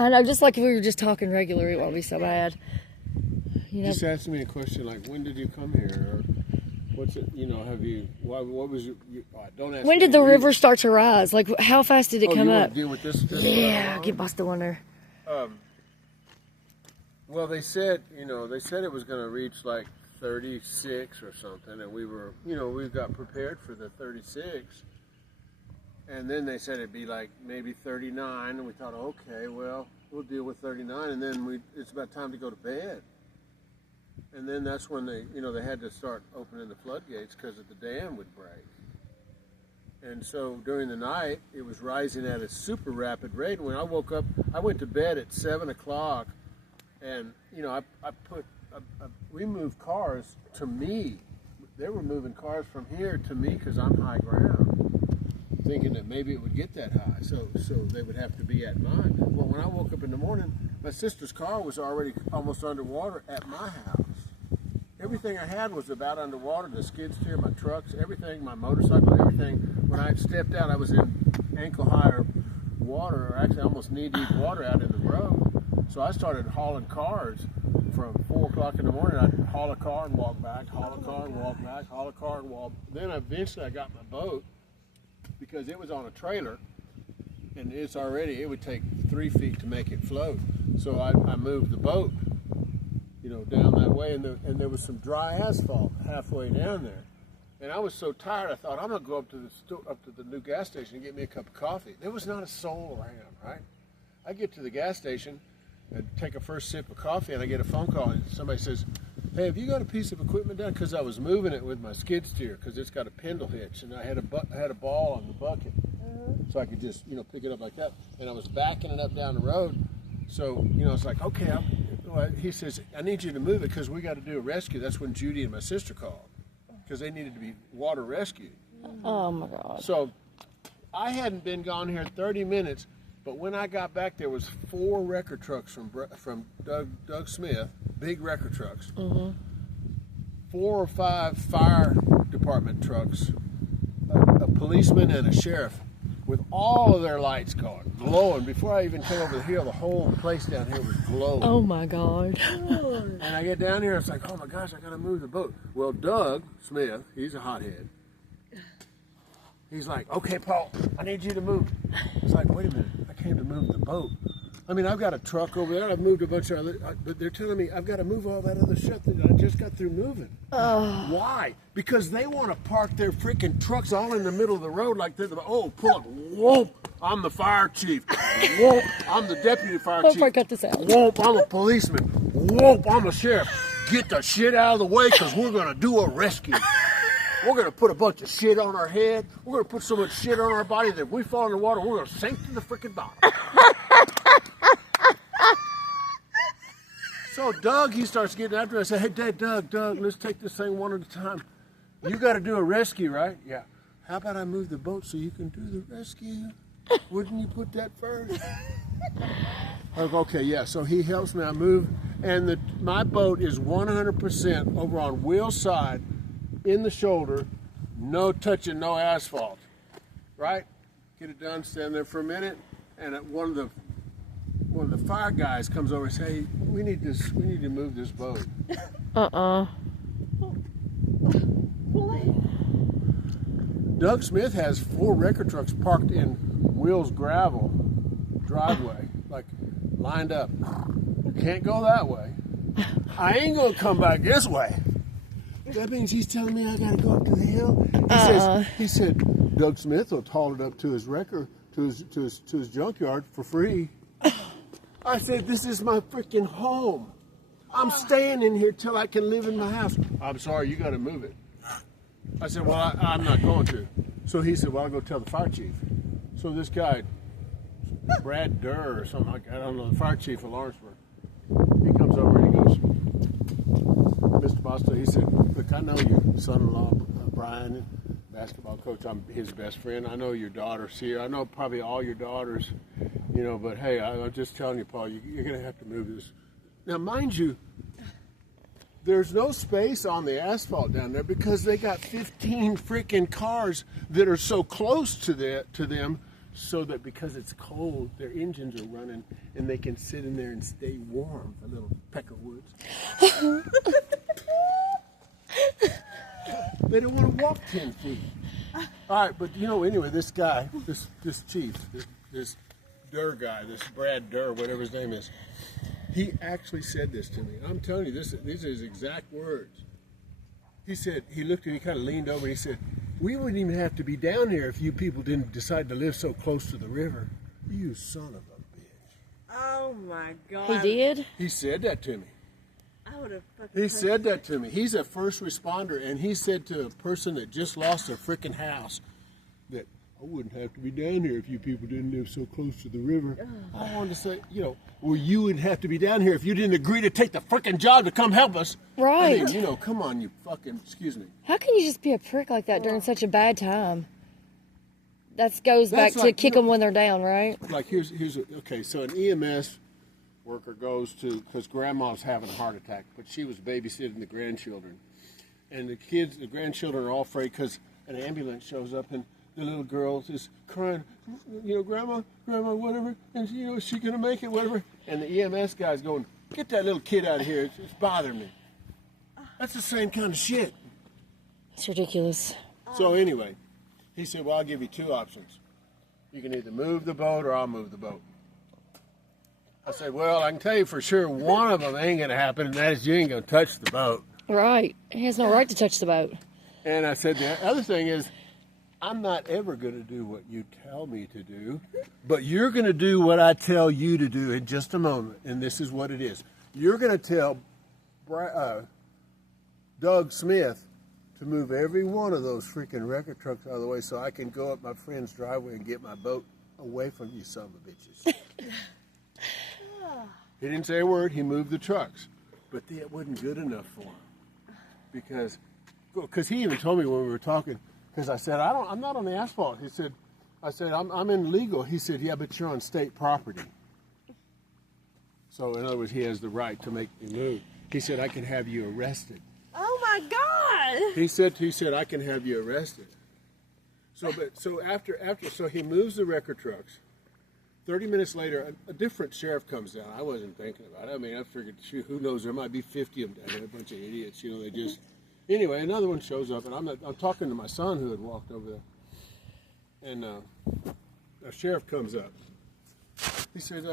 I know, just like if we were just talking regular, it won't be so bad. You know? Just ask me a question like, when did you come here? Or what's it, you know, have you, what was your, don't ask When me did the reason. river start to rise? Like, how fast did it come you up? Want to deal with this Yeah, get Bostow on there. Well, they said it was going to reach like 36 or something, and we were, we got prepared for the 36. And then they said it'd be like maybe 39, and we thought, okay, well, we'll deal with 39, and then it's about time to go to bed. And then that's when they had to start opening the floodgates because the dam would break. And so during the night, it was rising at a super rapid rate. And when I woke up, I went to bed at 7 o'clock, and we moved cars to me. They were moving cars from here to me because I'm high ground, thinking that maybe it would get that high, so they would have to be at mine. Well, when I woke up in the morning, my sister's car was already almost underwater at my house. Everything I had was about underwater, the skid steer, my trucks, everything, my motorcycle, everything. When I stepped out, I was in ankle-high water, or actually almost knee-deep water out in the road. So I started hauling cars from 4 o'clock in the morning. I'd haul a car and walk back, haul a car and walk back, haul a car and walk. Then eventually I got my boat, because it was on a trailer, and it would take 3 feet to make it float. So I moved the boat, down that way, and there was some dry asphalt halfway down there. And I was so tired, I thought, I'm going to go up to the new gas station and get me a cup of coffee. There was not a soul around, right? I get to the gas station and take a first sip of coffee, and I get a phone call, and somebody says, hey, have you got a piece of equipment down? Because I was moving it with my skid steer, because it's got a pendle hitch, and I had a ball on the bucket, so I could just, pick it up like that. And I was backing it up down the road, so, it's like, okay, he says, I need you to move it because we got to do a rescue. That's when Judy and my sister called, because they needed to be water rescued. Oh, my God. So I hadn't been gone here 30 minutes, but when I got back, there was 4 record trucks from Doug Smith, big record trucks, 4 or 5 fire department trucks, a policeman and a sheriff, with all of their lights going, glowing. Before I even came over the hill, the whole place down here was glowing. Oh, my God. And I get down here, it's like, oh my gosh, I gotta move the boat. Well, Doug Smith, he's a hothead. He's like, okay, Paul, I need you to move. It's like, wait a minute, I came to move the boat. I mean, I've got a truck over there, I've moved a bunch of other, but they're telling me I've got to move all that other shit that I just got through moving. Why? Because they want to park their freaking trucks all in the middle of the road like they're pull up, whoop, I'm the fire chief. Whoop, I'm the deputy fire chief. Before I cut this out. Whoop, I'm a policeman. Whoop, I'm a sheriff. Get the shit out of the way because we're going to do a rescue. We're going to put a bunch of shit on our head. We're going to put so much shit on our body that if we fall in the water, we're going to sink to the freaking bottom. So Doug, he starts getting after me. I said, hey, Doug, let's take this thing one at a time. You got to do a rescue, right? Yeah. How about I move the boat so you can do the rescue? Wouldn't you put that first? I go, okay, yeah. So he helps me. I move, and my boat is 100% over on Will's side, in the shoulder, no touching, no asphalt. Right? Get it done. Stand there for a minute, and one of the fire guys comes over and says, hey, we need to move this boat. Doug Smith has 4 record trucks parked in Will's gravel driveway, like lined up. You can't go that way. I ain't gonna come back this way. That means he's telling me I gotta go up to the hill. He said Doug Smith will haul it up to his wrecker, to his junkyard for free. I said, this is my freaking home. I'm staying in here till I can live in my house. I'm sorry, you got to move it. I said, well, I'm not going to. So he said, well, I'll go tell the fire chief. So this guy, Brad Durr or something like that, I don't know, the fire chief of Lawrenceburg, he comes over and he goes, Mr. Bostow, he said, look, I know your son-in-law, Brian, basketball coach, I'm his best friend. I know your daughter's here. I know probably all your daughters, but hey, I'm just telling you, Paul, you're going to have to move this. Now, mind you, there's no space on the asphalt down there because they got 15 freaking cars that are so close to them so that because it's cold, their engines are running and they can sit in there and stay warm. A little peck of woods. They don't want to walk 10 feet. All right, but anyway, this guy, this chief, this Durr guy, this Brad Durr, whatever his name is, he actually said this to me. I'm telling you, these are his exact words. He said, he looked at me, kind of leaned over, and he said, "We wouldn't even have to be down here if you people didn't decide to live so close to the river." You son of a bitch. Oh my God. He did? He said that to me. I would have fucking. He said that to me. He's a first responder, and he said to a person that just lost their freaking house that I wouldn't have to be down here if you people didn't live so close to the river. I wanted to say, well, you would have to be down here if you didn't agree to take the freaking job to come help us. Right. I mean, come on, you fucking, excuse me. How can you just be a prick like that during such a bad time? That goes back That's to like, kick them when they're down, right? Like, okay, so an EMS worker goes to, because grandma's having a heart attack, but she was babysitting the grandchildren. And the grandchildren are all afraid because an ambulance shows up and the little girl is crying, grandma, whatever, and is she gonna make it, whatever? And the EMS guy's going, "Get that little kid out of here, it's bothering me." That's the same kind of shit. It's ridiculous. So anyway, he said, "Well, I'll give you two options. You can either move the boat or I'll move the boat." I said, "Well, I can tell you for sure one of them ain't gonna happen, and that is you ain't gonna touch the boat." Right. He has no right to touch the boat. And I said, the other thing is, I'm not ever going to do what you tell me to do, but you're going to do what I tell you to do in just a moment, and this is what it is. You're going to tell Doug Smith to move every one of those freaking record trucks out of the way so I can go up my friend's driveway and get my boat away from you son of a bitches. He didn't say a word. He moved the trucks, but that wasn't good enough for him because he even told me when we were talking. Because I said, I'm not on the asphalt. He said, I'm in legal. He said, yeah, but you're on state property. So in other words, he has the right to make me move. He said, I can have you arrested. Oh my God. He said, I can have you arrested. So after he moves the record trucks. 30 minutes later, a different sheriff comes down. I wasn't thinking about it. I mean, I figured, shoot, who knows? There might be 50 of them down there, a bunch of idiots. They just. Anyway, another one shows up, and I'm talking to my son who had walked over there, and a sheriff comes up. He says,